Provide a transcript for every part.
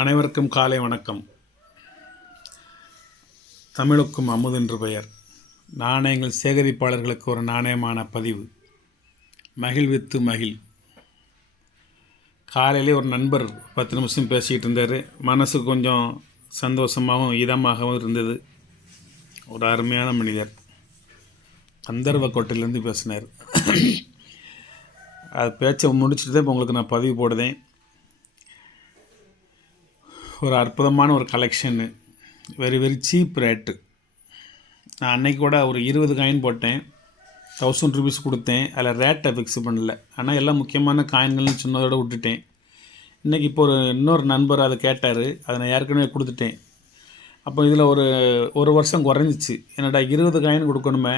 அனைவருக்கும் காலை வணக்கம். தமிழுக்கும் அமுது என்று பெயர். நாணயங்கள் சேகரிப்பாளர்களுக்கு ஒரு நாணயமான பதிவு. மகிழ்வித்து மகிழ். காலையிலே ஒரு நண்பர் 10 நிமிஷம் பேசிக்கிட்டு இருந்தார். மனசு கொஞ்சம் சந்தோஷமாகவும் இதமாகவும் இருந்தது. ஒரு அருமையான மனிதர். கந்தர்வக்கோட்டையிலேருந்து பேசினார். அது பேச்சை முடிச்சுட்டு தான் இப்போ உங்களுக்கு நான் பதிவு போடுதேன். ஒரு அற்புதமான ஒரு கலெக்ஷனு, வெரி சீப் ரேட்டு. நான் அன்னைக்கு கூட ஒரு 20 காயின் போட்டேன், 1000 ருபீஸ் கொடுத்தேன். அதில் ரேட்டை ஃபிக்ஸ் பண்ணல. ஆனால் எல்லாம் முக்கியமான காயின்கள்னு சொன்னதோடு விட்டுட்டேன். இன்றைக்கி இப்போ இன்னொரு நண்பர் அதை கேட்டார். அதை நான் ஏற்கனவே கொடுத்துட்டேன். அப்போ இதில் ஒரு வருஷம் குறைஞ்சிச்சு. என்னடா 20 காயின் கொடுக்கணுமே,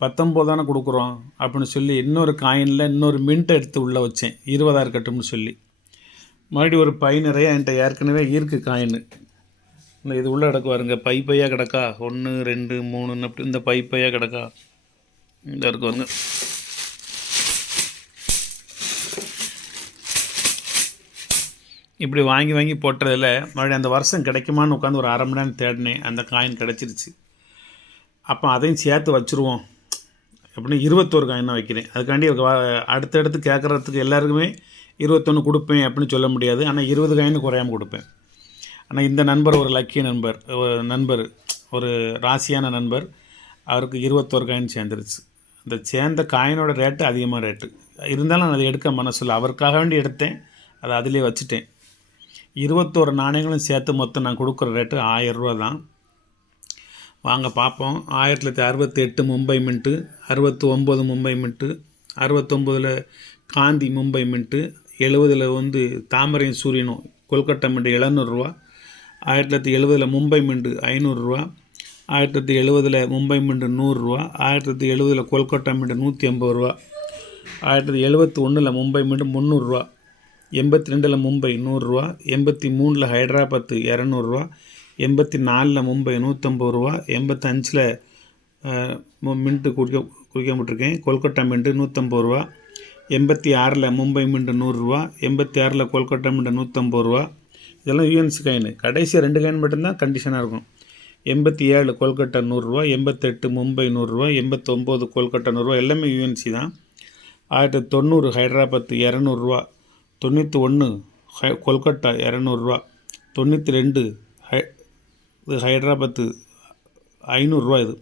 19 தானே கொடுக்குறோம் அப்படின்னு சொல்லி இன்னொரு காயினில் இன்னொரு மின்ட்டை எடுத்து உள்ளே வச்சேன். 20 இருக்கட்டும்னு சொல்லி. மறுபடியும் ஒரு பை நிறையா என்கிட்ட ஏற்கனவே இருக்குது காயின். இந்த இது உள்ளே கிடக்கு பாருங்க, பையாக கிடக்கா. 1 2 3 அப்படி இந்த பையாக கிடக்கா. இந்த இருக்கு பாருங்க. இப்படி வாங்கி வாங்கி போட்டதில் மறுபடியும் அந்த வருஷம் கிடைக்குமான்னு உட்காந்து ஒரு 1/2 மணி நேரம் தேடினேன். அந்த காயின் கிடச்சிருச்சு. அப்போ அதையும் சேர்த்து வச்சுருவோம் அப்படின்னு 21 காயின் தான் வைக்கிறேன். அதுக்காண்டி அடுத்தடுத்து கேட்குறதுக்கு எல்லாருக்குமே 21 கொடுப்பேன் அப்படின்னு சொல்ல முடியாது. ஆனால் 20 காயின் குறையாமல் கொடுப்பேன். ஆனால் இந்த நண்பர் ஒரு லக்கி நண்பர், ஒரு ராசியான நண்பர். அவருக்கு 21 காயின் சேர்ந்துருச்சு. அந்த சேர்ந்த காயினோட ரேட்டு அதிகமாக ரேட்டு இருந்தாலும் நான் அதை எடுக்க மனசில்லை. அவருக்காக வேண்டி எடுத்தேன். அதை அதிலே வச்சுட்டேன். 21 நாணயங்களும் சேர்த்து மொத்தம் நான் கொடுக்குற ரேட்டு 1000 ரூபா தான். வாங்க பார்ப்போம். 1968 Mumbai mint, 69 Mumbai mint, 69 Gandhi Mumbai mint, 70 தாமரையும் சூரியனும் கொல்கட்டா மின்ட்டு 700 ரூபா, 1970 மும்பை மின்ட்டு 500 ரூபா, 1970 மும்பை மின்ட்டு 100 ரூபா, 1970 கொல்கட்டா மின்ட்டு 150 ரூபா, 1971 மும்பை மின்ட்டு 300 ரூபா, 82 மும்பை 100 ரூபா, 83 ஹைதராபாத் 200 ரூபா, 84 மும்பை 150 ரூபா, 85 மின்ட்டு குறிக்கப்பட்டிருக்கேன் கொல்கட்டா மின்ட்டு 150 ரூபா, 86 மும்பை மின்ட்டு 100 ரூபா, 86 கொல்கட்டா மின்ட்டு 150 ரூபா. இதெல்லாம் யூஎன்சி காயின். கடைசி 2 காயின் மட்டும்தான் கண்டிஷனாக இருக்கும். 87 கொல்கட்டா 100 ரூபா, 88 மும்பை 100 ரூபா, 89 கொல்கட்டா 100 ரூபா. எல்லாமே யூஎன்சி தான். 1990 ஹைதராபாத் 200 ரூபா, 91 கொல்கட்டா 200 ரூபா, 92 இது ஹைதராபாத்து 500 ரூபா. இது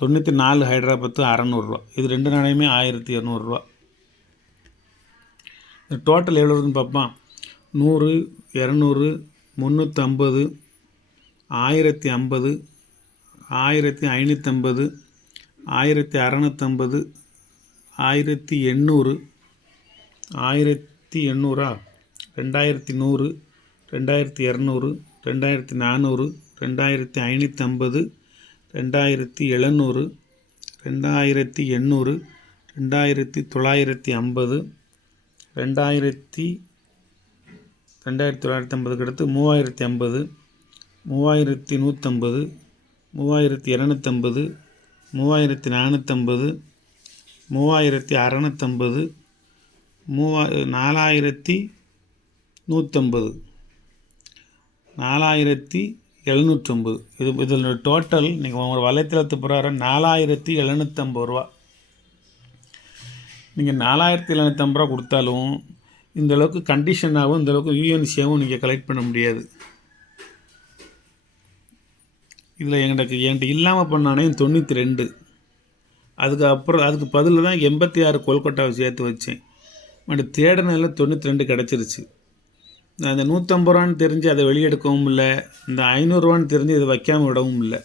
94 ஹைதராபாத்து 600 ரூபா. இது 2 நாணயமே 1200 ரூபா. இந்த டோட்டல் எவ்வளோ இருக்குன்னு பார்ப்போம். 100 200 350 1050 1550 1650 1800 1800 2100 2200 2400 2550 2700 2800 2950 2950 அடுத்து 3050 3150 3250 3450 3650 4150 4750. இதில் டோட்டல் நீங்கள் உங்கள் வலைத்தளத்து பிரகாரம் 4750 ரூபா. நீங்கள் 4750 ரூபா கொடுத்தாலும் இந்தளவுக்கு கண்டிஷனாகவும் இந்தளவுக்கு யூஎன்சியாகவும் நீங்கள் கலெக்ட் பண்ண முடியாது. இதில் என்கிட்ட இல்லாமல் பண்ணானே 92. அதுக்கு பதில் தான் 86 கொல்கட்டாவை சேர்த்து வச்சேன். பட் தேடினதில் 92 கிடச்சிருச்சு. நான் இந்த 150 ரூபான்னு தெரிஞ்சு அதை வெளியெடுக்கவும் இல்லை, இந்த 500 ரூபான்னு தெரிஞ்சு இதை வைக்காமல் விடவும் இல்லை.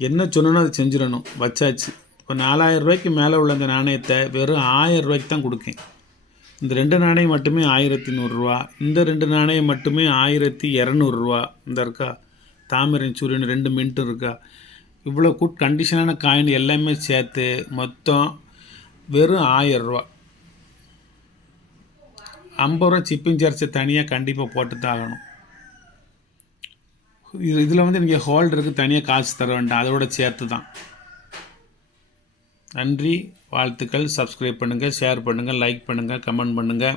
என்ன சொன்னோன்னா அதை செஞ்சிடணும். வச்சாச்சு. இப்போ 4000 ரூபாய்க்கு மேலே உள்ள இந்த நாணயத்தை வெறும் 1000 ரூபாய்க்கு தான் கொடுக்கேன். இந்த 2 நாணயம் மட்டுமே 1100 ரூபா. இந்த 2 நாணயம் மட்டுமே 1200 ரூபா. இந்த இருக்கா தாமரை சூரியன் 2 மின்ட்டும் இருக்கா. இவ்வளோ கண்டிஷனான காயின் எல்லாமே சேர்த்து மொத்தம் வெறும் 1000 ரூபா. 50 ரூபா சிப்பிங் சார்ஜை தனியாக கண்டிப்பாக போட்டு தான் ஆகணும். இதில் நீங்கள் ஹோல்டருக்கு தனியாக காசு தர வேண்டாம், அதோட சேர்த்து தான். நன்றி, வாழ்த்துக்கள். சப்ஸ்கிரைப் பண்ணுங்கள், ஷேர் பண்ணுங்கள், லைக் பண்ணுங்கள், கமெண்ட் பண்ணுங்கள்.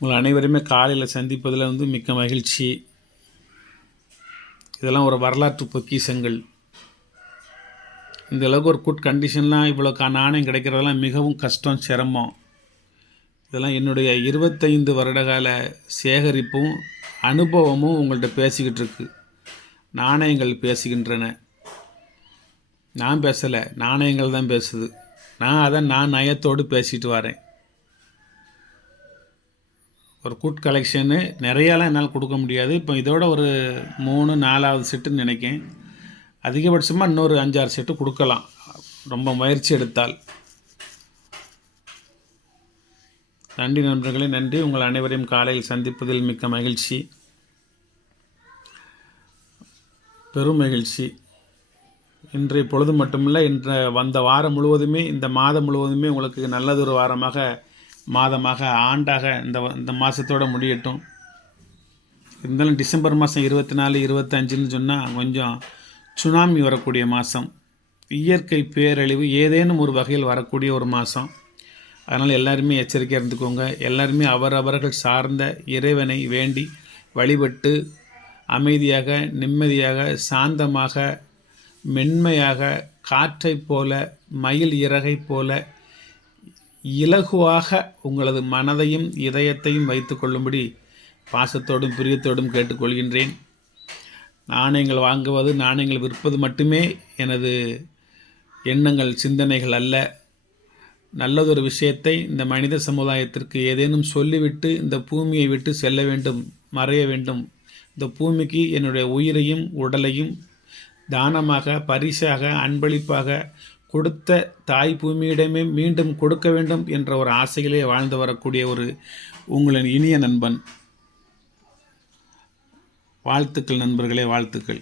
உங்கள் அனைவருமே காலையில் சந்திப்பதில் வந்து மிக்க மகிழ்ச்சி. இதெல்லாம் ஒரு வரலாற்று பொக்கிஷங்கள். இந்த அளவுக்கு ஒரு குட் கண்டிஷன்லாம் இவ்வளோ நாணயம் கிடைக்கிறதெல்லாம் மிகவும் கஷ்டம், சிரமம். இதெல்லாம் என்னுடைய 25 வருடகால சேகரிப்பும் அனுபவமும் உங்கள்கிட்ட பேசிக்கிட்டு இருக்கு. நாணயங்கள் பேசுகின்றன, நான் பேசலை, நாணயங்கள் தான் பேசுது. நான் நயத்தோடு பேசிட்டு வரேன். ஒரு குட் கலெக்ஷனு நிறையாலாம் என்னால் கொடுக்க முடியாது. இப்போ இதோட ஒரு 3-4வது செட்டுன்னு நினைக்கேன். அதிகபட்சமாக இன்னொரு 5-6 செட்டு கொடுக்கலாம், ரொம்ப முயற்சி எடுத்தால். நன்றி நண்பர்களே, நன்றி. உங்கள் அனைவரையும் காலையில் சந்திப்பதில் மிக்க மகிழ்ச்சி, பெரும் மகிழ்ச்சி. இன்றைய பொழுது மட்டுமில்ல, வந்த வாரம் முழுவதுமே, இந்த மாதம் முழுவதுமே உங்களுக்கு நல்லதொரு வாரமாக, மாதமாக, ஆண்டாக இந்த மாதத்தோடு முடியட்டும். இருந்தாலும் டிசம்பர் மாதம் 24, 25ன்னு சொன்னால் கொஞ்சம் சுனாமி வரக்கூடிய மாதம், இயற்கை பேரழிவு ஏதேனும் ஒரு வகையில் வரக்கூடிய ஒரு மாதம். அதனால் எல்லாருமே எச்சரிக்கையாக இருந்துக்கோங்க. எல்லாருமே அவரவர்கள் சார்ந்த இறைவனை வேண்டி வழிபட்டு அமைதியாக, நிம்மதியாக, சாந்தமாக, மென்மையாக, காற்றை போல, மயில் இறகை போல இலகுவாக உங்களது மனதையும் இதயத்தையும் வைத்து கொள்ளும்படி பாசத்தோடும் பிரியத்தோடும் கேட்டுக்கொள்கின்றேன். நாணயங்கள் வாங்குவது, நாணயங்கள் விற்பது மட்டுமே எனது எண்ணங்கள், சிந்தனைகள் அல்ல. நல்லதொரு விஷயத்தை இந்த மனித சமுதாயத்திற்கு ஏதேனும் சொல்லிவிட்டு இந்த பூமியை விட்டு செல்ல வேண்டும், மறைய வேண்டும். இந்த பூமிக்கு என்னுடைய உயிரையும் உடலையும் தானமாக, பரிசாக, அன்பளிப்பாக கொடுத்த தாய் பூமியிடமே மீண்டும் கொடுக்க வேண்டும் என்ற ஒரு ஆசையிலே வாழ்ந்து வரக்கூடிய ஒரு உங்களின் இனிய நண்பன். வாழ்த்துக்கள் நண்பர்களே, வாழ்த்துக்கள்.